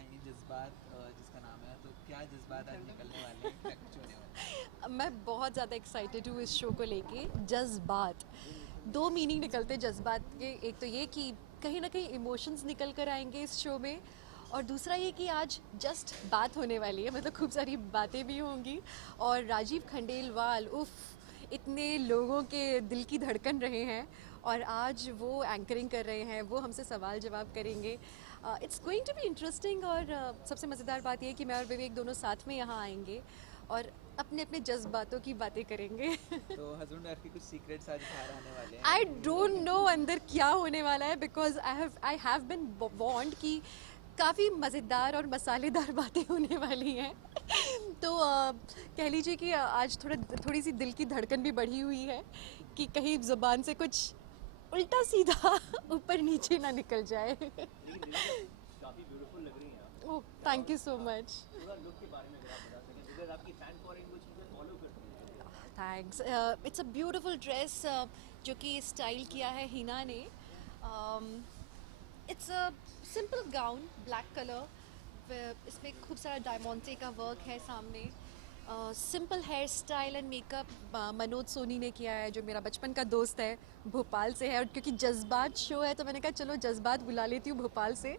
दिखाएंगे जज्बात जिसका नाम है, तो क्या जज्बात आज निकलने वाले हैं, क्या कुछ होने वाला है? मैं बहुत ज़्यादा एक्साइटेड हूँ इस शो को लेके। जज़्बात, दो मीनिंग निकलते हैं जज़्बात के। एक तो ये कि कहीं ना कहीं इमोशंस निकल कर आएंगे इस शो में, और दूसरा ये कि आज जस्ट बात होने वाली है, मतलब खूब सारी बातें भी होंगी। और राजीव खंडेलवाल, उफ, इतने लोगों के दिल की धड़कन रहे हैं, और आज वो एंकरिंग कर रहे हैं, वो हमसे सवाल जवाब करेंगे। It's going to be interesting. और सबसे मज़ेदार बात ये है कि मैं और विवेक दोनों साथ में यहाँ आएंगे और अपने अपने जज्बातों की बातें करेंगे। तो हस्बैंड वाइफ के कुछ सीक्रेट्स आज बाहर आने वाले आई हैं डोंट नो अंदर क्या होने वाला है, बिकॉज आई हैव बिन वॉन्ड कि काफ़ी मज़ेदार और मसालेदार बातें होने वाली हैं। तो कह लीजिए कि आज थोड़ी सी दिल की धड़कन भी बढ़ी हुई है कि कहीं ज़ुबान से कुछ उल्टा सीधा ऊपर नीचे ना निकल जाए। लेकिन रिचा, काफ़ी ब्यूटीफुल लग रही हैं आप। ओह, और थैंक यू सो हाँ, मच। थोड़ा लुक के बारे में अगर आप बता सकें, बिकॉज आपकी फैन फॉलोइंग वो चीज़ें फॉलो करती है। Thanks. It's a beautiful dress जो कि स्टाइल किया है हिना ने। It's a simple gown, black colour, इसमें खूब सारा डायमंडे का वर्क है सामने। Simple hair style and makeup Manoj Soni ने किया है, जो मेरा बचपन का दोस्त है, भोपाल से है। और क्योंकि जज्बात शो है तो मैंने कहा चलो जज्बात बुला लेती हूँ भोपाल से।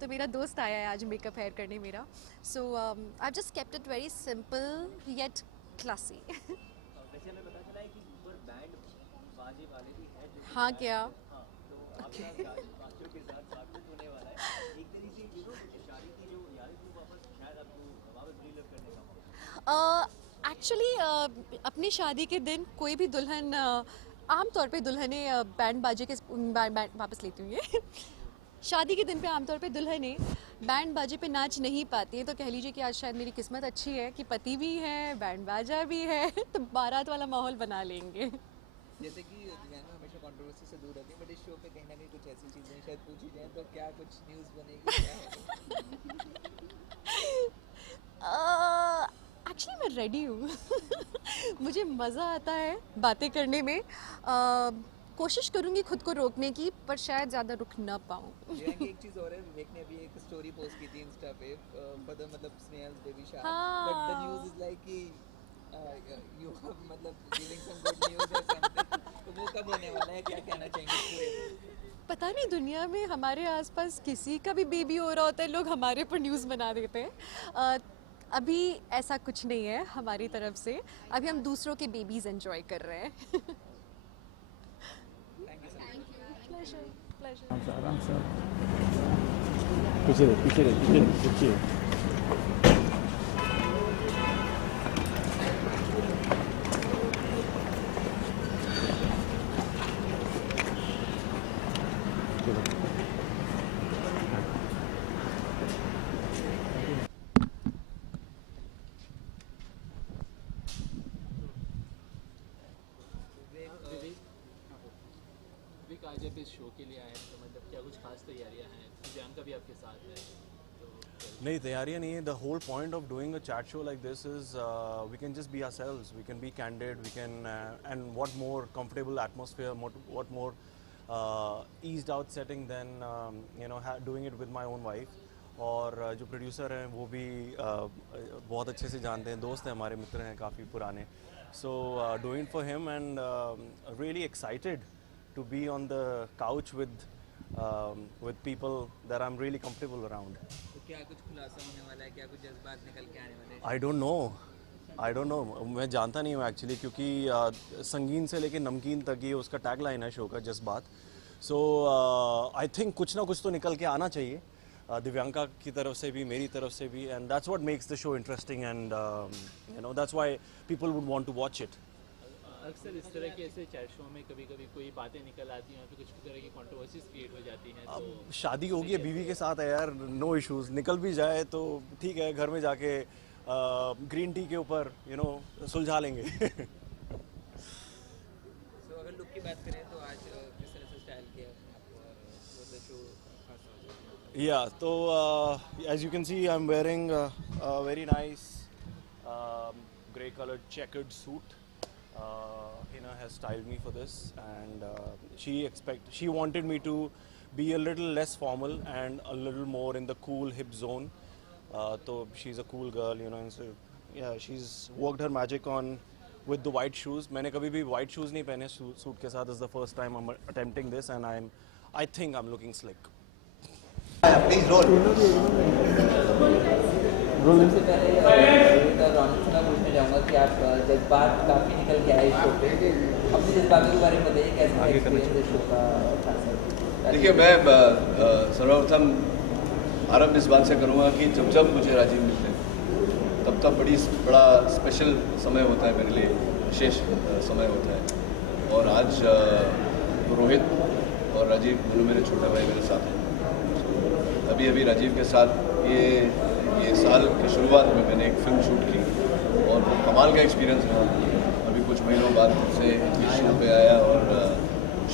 तो मेरा दोस्त आया है आज मेकअप हेयर करने मेरा। So I just kept it very simple yet classy. वैसे हमें पता चला है कि ऊपर बैंड बाजे वाले भी हैं जो कि हाँ शायद क्या? हाँ, तो आपका बाजों के साथ स्वागत होने वाला है। एक तरीके से शादी की जो यादें थी वापस शायद आपको वापस रिलीव करने का मौका मिला। एक्चुअली अपनी शादी के दिन कोई भी दुल्हन, आमतौर पे दुल्हनें बैंड बाजे के वापस लेती हूँ ये। शादी के दिन पे आमतौर पे दुल्हनें बैंड बाजे पे नाच नहीं पाती हैं, तो कह लीजिए कि आज शायद मेरी किस्मत अच्छी है कि पति भी है, बैंड बाजा भी है। तो बारात वाला माहौल बना लेंगे। जैसे कि दिव्यांगा हमेशा कंट्रोवर्सी से दूर रहती है, बट इस शो पे कहीं ना कहीं कुछ ऐसी चीज़ें शायद पूछी जाएं, तो क्या कुछ न्यूज़ बनेगी, क्या होगा? एक्चुअली मैं रेडी हूँ। मुझे मज़ा आता है बातें करने में। कोशिश करूँगी खुद को रोकने की, पर शायद ज़्यादा रुक ना पाऊँ। दिव्यांगी, एक चीज़ और है, विवेक ने अभी एक स्टोरी पोस्ट की थी इंस्टा पे फॉर द मतलब Snehal's baby shower, but the news हाँ। इज लाइक कि यू मतलब गिविंग सम गुड न्यूज़ और समथिंग, तो वो कब होने वाला है, क्या कहना चाहेंगे इस पूरे पे? पता नहीं दुनिया में हमारे आसपास किसी का भी बेबी हो रहा होता है, लोग हमारे पर न्यूज़ बना देते हैं। अ, अभी ऐसा कुछ नहीं है हमारी तरफ से। अभी हम दूसरों के बेबीज़ एंजॉय कर रहे हैं। Thank you so much. Pleasure, pleasure. आराम से पीछे रहे पीछे रहे पीछे रहे पीछे विवेक विवेक, हाँ बोलो। विवेक, आज आप इस शो के लिए आए हैं, तो मतलब क्या कुछ खास तैयारियां हैं? दिव्यांका भी आपके साथ है, तो नहीं तैयारियां नहीं है the whole point of doing a chat show like this is we can just be ourselves we can be candid we can and what more comfortable atmosphere what more eased out setting than you know doing it with my own wife और जो producer हैं वो भी बहुत अच्छे से जानते हैं दोस्त हैं हमारे मित्र हैं काफ़ी पुराने so doing for him and really excited to be on the couch with people that I'm really comfortable around. तो क्या कुछ खुलासा होने वाला है, क्या कुछ जज्बात निकल के आने वाले हैं I शो don't में? know. आई डोंट नो मैं जानता नहीं हूँ एक्चुअली क्योंकि संगीन से लेके नमकीन तक ये उसका टैग लाइन है शो का जज्बात सो आई थिंक कुछ ना कुछ तो निकल के आना चाहिए दिव्यांका की तरफ से भी मेरी तरफ से भी and that's what makes the show interesting and you know that's why people would want to watch it अक्सर इस तरह के ऐसे चैट शो में कभी कभी कोई बातें निकल आती हैं, फिर कुछ तरह की कंट्रोवर्सीज क्रिएट हो जाती हैं, तो शादी उसमें होगी है कैसे? बीवी के साथ है यार नो इश्यूज निकल भी जाए तो ठीक है घर में जाके ग्रीन टी के ऊपर यू नो सुलझा लेंगे सो अगर लुक की बात करें तो आज किस तरह से स्टाइल किया अपने आप को, और वो द शो खास तौर से? या तो as you can see I am wearing very nice grey colored checkered suit Hina has styled me for this and she wanted me to be a little less formal and a little more in the cool hip zone. So she's a cool girl, you know, and so yeah, she's worked her magic on with the white shoes. मैंने कभी भी white shoes नहीं पहने suit के साथ. This is the first time I'm attempting this, and I think I'm looking slick. Please roll. सबसे पहले रोहित और रोनित से मैं पूछना चाहूँगा कि आप जज्बात काफ़ी निकल के आए शो पे, अपने जज्बातों के बारे में बताइए, कैसा एक्सपीरियंस है शो का था? देखिए, मैं सर्वप्रथम आरंभ इस बात से करूँगा कि जब जब मुझे राजीव मिलते हैं तब बड़ा स्पेशल समय होता है मेरे लिए, विशेष समय होता है. और आज रोहित और राजीव दोनों मेरे छोटे भाई मेरे साथ हैं. अभी राजीव के साथ ये साल की शुरुआत में मैंने एक फिल्म शूट की और वो कमाल का एक्सपीरियंस रहा. अभी कुछ महीनों बाद फिर से इस शो पे आया और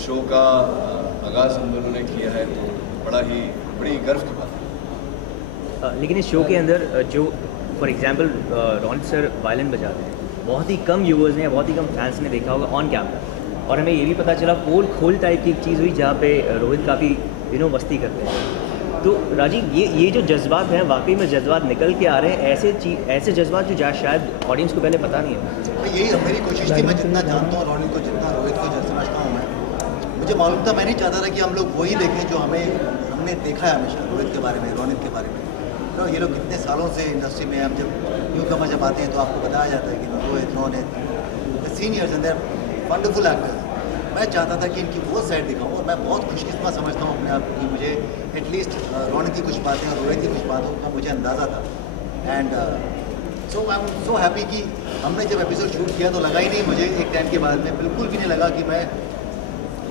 शो का आगाज़ हम दोनों ने किया है, तो बड़ी गर्व की बात है. लेकिन इस शो के अंदर जो for example Ronit sir violin बजाते हैं, बहुत ही कम व्यूअर्स ने, बहुत ही कम फैंस ने देखा होगा ऑन कैमरा. और हमें ये भी पता चला पोल खोल टाइप की एक चीज़ हुई जहाँ पे रोहित काफ़ी मस्ती करते हैं. तो राजीव, ये जो जज्बात हैं, वाकई में जज्बात निकल के आ रहे हैं, ऐसे जज्बात जो शायद ऑडियंस को पहले पता नहीं है. यही मेरी कोशिश थी. मैं जितना जानता हूँ रोनित को, जितना रोहित को समझता हूँ मैं, मुझे मालूम था, मैं नहीं चाहता था कि हम लोग वही देखें जो हमने देखा है हमेशा रोहित के बारे में, रोनित के बारे में. तो ये लोग कितने सालों से इंडस्ट्री में, अब जब न्यू कमर जब आते हैं तो आपको बताया जाता है कि Rohit, Ronit, the seniors and their wonderful actors. मैं चाहता था कि इनकी वो साइड दिखाऊँ, और मैं बहुत खुशकिस्मत समझता हूँ अपने आप को कि मुझे एटलीस्ट रोनित की कुछ बातें और रोहित की कुछ बातों का मुझे अंदाज़ा था. And so I am so happy कि हमने जब एपिसोड शूट किया तो लगा ही नहीं मुझे एक टाइम के बाद में, बिल्कुल भी नहीं लगा कि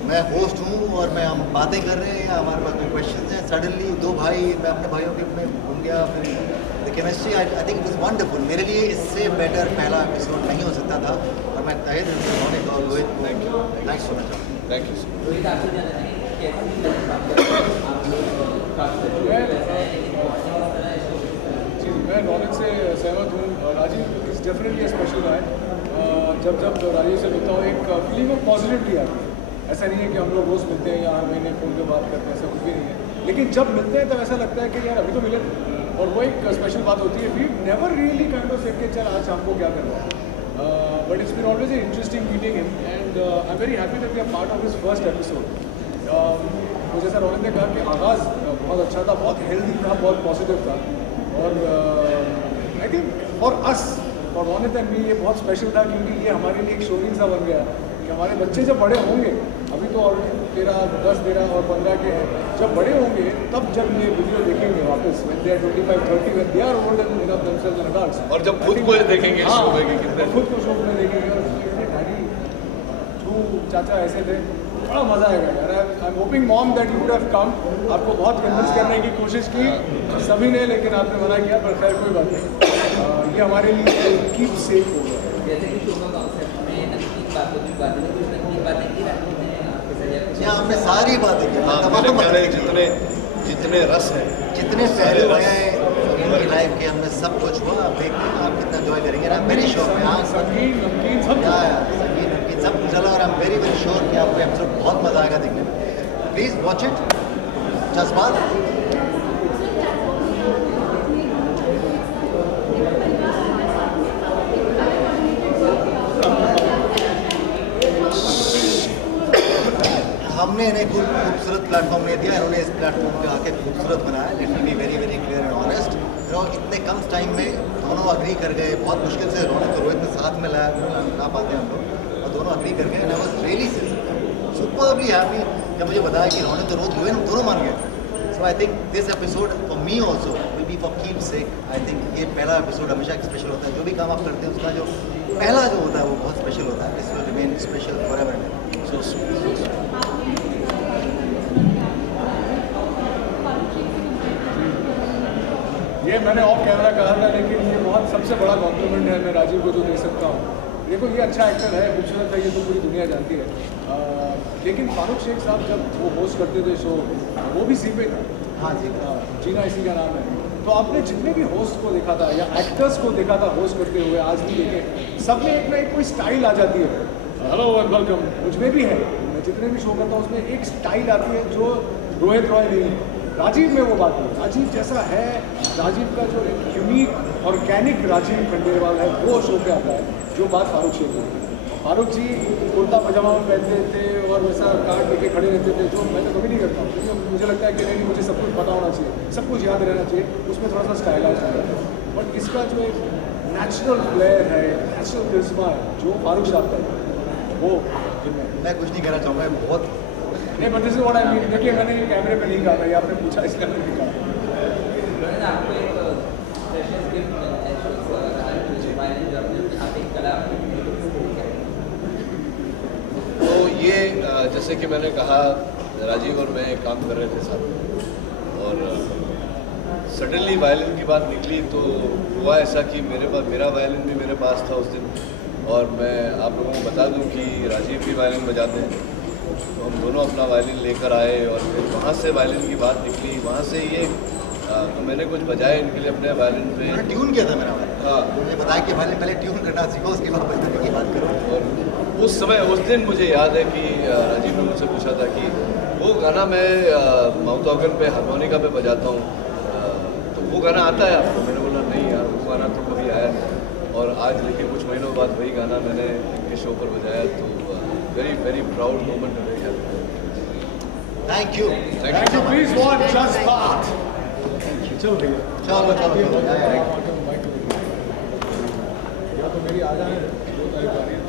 मैं होस्ट हूँ और हम बातें कर रहे हैं या हमारे पास कोई क्वेश्चन हैं. सडनली दो भाई, मैं अपने भाइयों के में घूम गया. फिर the chemistry I think it was wonderful. मेरे लिए इससे बेटर पहला एपिसोड नहीं हो सकता था, और मैं तहे दिल से रोनित और रोहित थैंक्स होना चाहूँगा. Thank you. रोहित, आपसे जानना चाहिए कैसे मैं रोनित से सहमत हूँ. राजीव इज़ डेफिनेटली स्पेशल गाय. जब राजीव से मिलता हूँ एक फीलिंग ऑफ पॉजिटिविटी आती है. ऐसा नहीं है कि हम लोग रोज़ मिलते हैं या हर महीने फ़ोन पे बात करते हैं, ऐसा कुछ भी नहीं है. लेकिन जब मिलते हैं तो ऐसा लगता है कि यार अभी तो मिले, और वो एक स्पेशल बात होती है. We never really kind of said कि चल आज शाम को क्या करना है. But it's been always a interesting meeting him, and I am very happy that we are part of his first episode. तो जैसा रोनित ने कहा कि आगाज़ बहुत अच्छा था, बहुत हेल्दी था, बहुत पॉजिटिव था. और I think for us, for Ronit and me, ये बहुत स्पेशल था क्योंकि ये हमारे लिए एक शोरीन सा बन गया कि हमारे बच्चे जब बड़े होंगे, अभी तो ऑलरेडी 10, 13 और 15 के हैं, जब बड़े होंगे तब जब ये वीडियो देखेंगे वापस, when they are 25, 30, when they are older enough themselves and adults, और जब खुद को देखेंगे शो में कि कितने, खुद को शो में देखेंगे और डैडी तू चाचा ऐसे थे, बड़ा मज़ा आएगा यार. I am hoping mom that you would have come. आपको बहुत कन्विंस करने की कोशिश की सभी ने, लेकिन आपने मना किया, पर खैर कोई बात नहीं. ये हमारे लिए कीप सेफ हो गया. जैसे कि शो का कॉन्सेप्ट में नमकीन बातों की बातें, कुछ नमकीन बातें की राखी ने आपके साथ या कुछ? हमने सारी बातें की. हाँ, मेरे ख्याल है जितने रस हैं, जितने पहलू हैं लाइफ के, हमने सब कुछ हुआ. आप देखते हैं आप कितना एंजॉय करेंगे. आप मेरी शो में संगीत, नमकीन सब संगीत सब चला, और आई एम वेरी वेरी श्योर कि आपको एपिसोड बहुत मज़ा आएगा देखने में. Please watch it. जज्बात. हमने इन्हें खूबसूरत प्लेटफॉर्म नहीं दिया, इन्होंने इस प्लेटफॉर्म पे आके खूबसूरत बनाया. Let me be very very clear and honest. इतने कम टाइम में दोनों अग्री कर गए. बहुत मुश्किल से रोनित और रोहित ने साथ में ला पाते हम लोग, और दोनों अग्री कर गए. And I was really superbly happy जब मुझे बताया कि रोनित और रोहित हम दोनों मान गए. So I think this episode for me also will be for keepsake. I think ये पहला एपिसोड हमेशा स्पेशल होता है. जो भी काम आप करते हैं उसका जो पहला जो होता है वो बहुत स्पेशल होता है. This will remain special forever. ये मैंने ऑफ कैमरा कहा था, लेकिन ये बहुत सबसे बड़ा कॉम्प्लीमेंट है मैं राजीव को जो दे सकता हूँ. देखो ये अच्छा एक्टर है, खूबसूरत है, ये तो पूरी दुनिया जानती है. लेकिन फारूक शेख साहब जब वो होस्ट करते थे शो, वो भी सी पे था. हाँ जी. जीना इसी का नाम है. तो आपने जितने भी होस्ट को देखा था या एक्टर्स को देखा था होस्ट करते हुए, आज भी देखें, सब में एक ना एक कोई स्टाइल आ जाती है. हेलो एंड वेलकम, मुझ में भी है. मैं जितने भी शो करता हूँ उसमें एक स्टाइल आती है जो रोहित रॉय नहीं है, राजीव में वो बात नहीं। राजीव जैसा है, राजीव का जो एक यूनिक ऑर्गेनिक राजीव खंडेलवाल है वो शो पे आता है, जो बात फारूक शेख की। फारूक जी कुर्ता पजामा में पहनते थे और वैसा कार्ड लेके खड़े रहते थे, जो मैं तो कभी नहीं करता हूँ, क्योंकि मुझे लगता है कि नहीं, मुझे सब कुछ पता होना चाहिए, सब कुछ याद रहना चाहिए, उसमें थोड़ा सा स्टाइलाइज हो जाता है। बट इसका जो एक नेचुरल फ्लेयर है, नेचुरल करिश्मा है, जो फारूक साहब का है, वो मैं कुछ नहीं कहना चाहूँगा, बहुत नहीं, but this is what I mean. देखिए, मैंने ये कैमरे पे नहीं कहा था, ये आपने पूछा इसलिए मैंने नहीं कहा। रोहित, आपको एक फ्रेशर्स गिफ्ट मिला है शो से, आज वायलिन जो आपने कला तो ये जैसे कि मैंने कहा, राजीव और मैं काम कर रहे थे साथ, और सडनली वायलिन की बात निकली तो हुआ ऐसा कि मेरा वायलिन भी मेरे पास था उस दिन, और मैं आप लोगों को बता दूं कि राजीव भी वायलिन बजाते हैं, तो हम दोनों अपना वायलिन लेकर आए, और फिर वहाँ से वायलिन की बात निकली, वहाँ से ये तो मैंने कुछ बजाया इनके लिए अपने वायलिन पे। मैंने ट्यून किया था मेरा वायलिन। हाँ, मुझे बताया कि वायलिन पहले ट्यून करना सीखो, उसके बाद बजाने की बात करो। और उस समय उस दिन मुझे याद है कि राजीव ने मुझसे पूछा था कि वो गाना मैं माउथ ऑर्गन पे हारमोनिका पे बजाता हूँ, तो वो गाना आता है आपको? मैंने बोला नहीं यार, वो गाना तो कभी आया नहीं, और आज लेकिन कुछ महीनों बाद वही गाना मैंने इनके शो पर बजाया, तो वेरी वेरी प्राउड मोमेंट है। Thank you. Thank you. Please watch just बात। चलो भैया, चलो चलो या तो मेरी आ जाए 2 तारीख आ रही है।